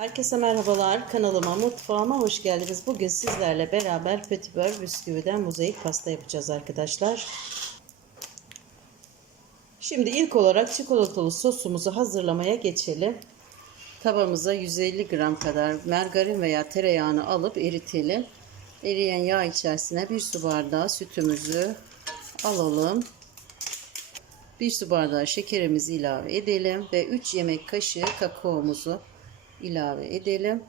Herkese merhabalar. Kanalıma, mutfağıma hoş geldiniz. Bugün sizlerle beraber petibör bisküviden mozaik pasta yapacağız arkadaşlar. Şimdi ilk olarak çikolatalı sosumuzu hazırlamaya geçelim. Tavamıza 150 gram kadar margarin veya tereyağını alıp eritelim. Eriyen yağ içerisine bir su bardağı sütümüzü alalım. Bir su bardağı şekerimizi ilave edelim ve 3 yemek kaşığı kakaomuzu ilave edelim.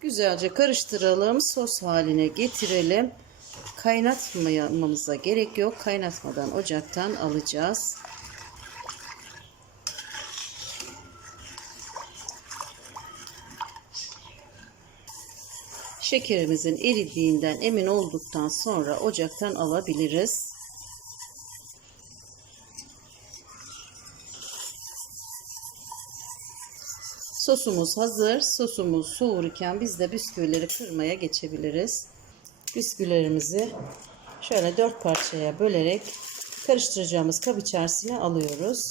Güzelce karıştıralım. Sos haline getirelim. Kaynatmamamıza gerek yok. Kaynatmadan ocaktan alacağız. Şekerimizin eridiğinden emin olduktan sonra ocaktan alabiliriz. Sosumuz hazır. Sosumuz soğurken biz de bisküvileri kırmaya geçebiliriz. Bisküvilerimizi şöyle dört parçaya bölerek karıştıracağımız kap içerisine alıyoruz.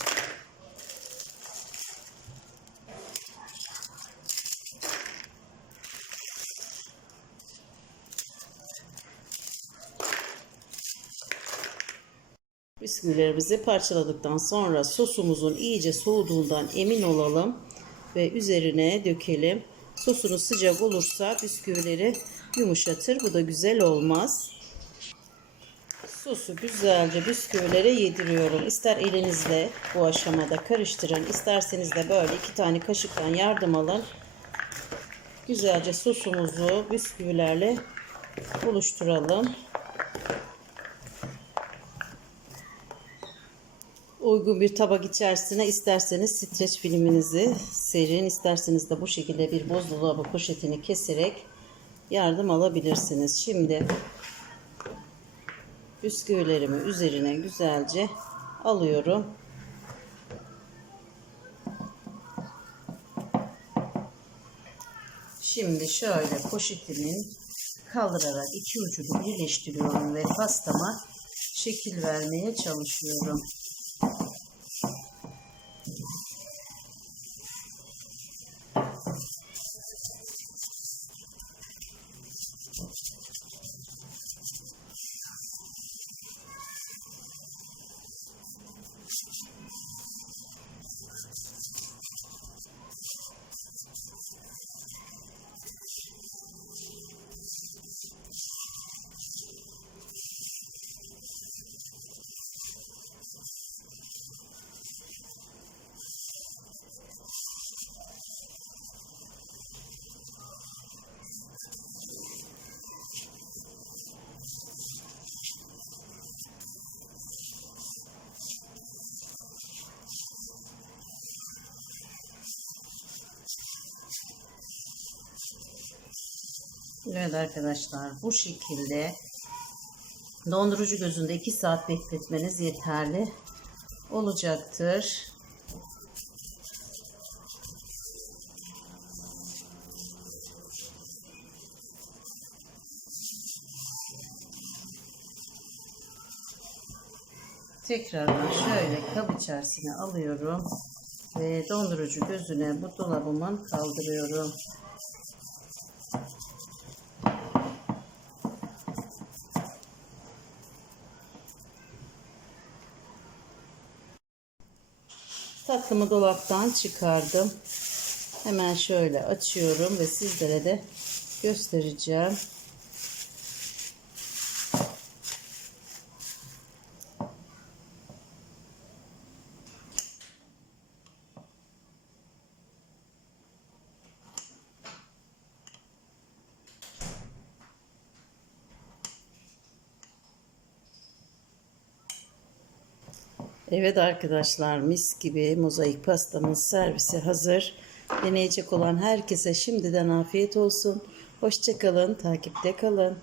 Bisküvilerimizi parçaladıktan sonra sosumuzun iyice soğuduğundan emin olalım ve üzerine dökelim. Sosunuz sıcak olursa bisküvileri yumuşatır. Bu da güzel olmaz. Sosu güzelce bisküvilere yediriyorum. İster elinizle bu aşamada karıştırın. isterseniz de böyle iki tane kaşıktan yardım alın. Güzelce sosumuzu bisküvilerle buluşturalım. Uygun bir tabak içerisine isterseniz streç filminizi serin, isterseniz de bu şekilde bir buzdolabı poşetini keserek yardım alabilirsiniz. Şimdi bisküvilerimi üzerine güzelce alıyorum. Şimdi şöyle poşetimin kaldırarak iki ucunu birleştiriyorum ve pastama şekil vermeye çalışıyorum. Evet arkadaşlar bu şekilde dondurucu gözünde 2 saat bekletmeniz yeterli olacaktır. Tekrardan şöyle kap içerisine alıyorum ve dondurucu gözüne bu dolabımın kaldırıyorum. Tatlımı dolaptan çıkardım. Hemen şöyle açıyorum ve sizlere de göstereceğim. Evet arkadaşlar mis gibi mozaik pastamız servisi hazır. Deneyecek olan herkese şimdiden afiyet olsun. Hoşçakalın, takipte kalın.